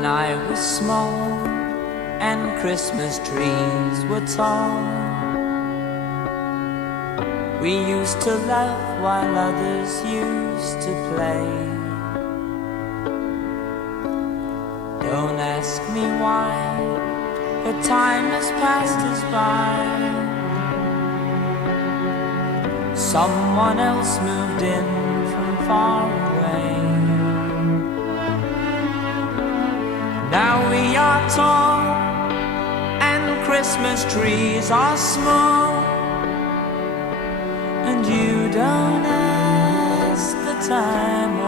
When I was small and Christmas trees were tall, we used to laugh while others used to play. Don't ask me why, but time has passed us by. Someone else moved in from far away. Now we are tall and Christmas trees are small, and you don't ask the time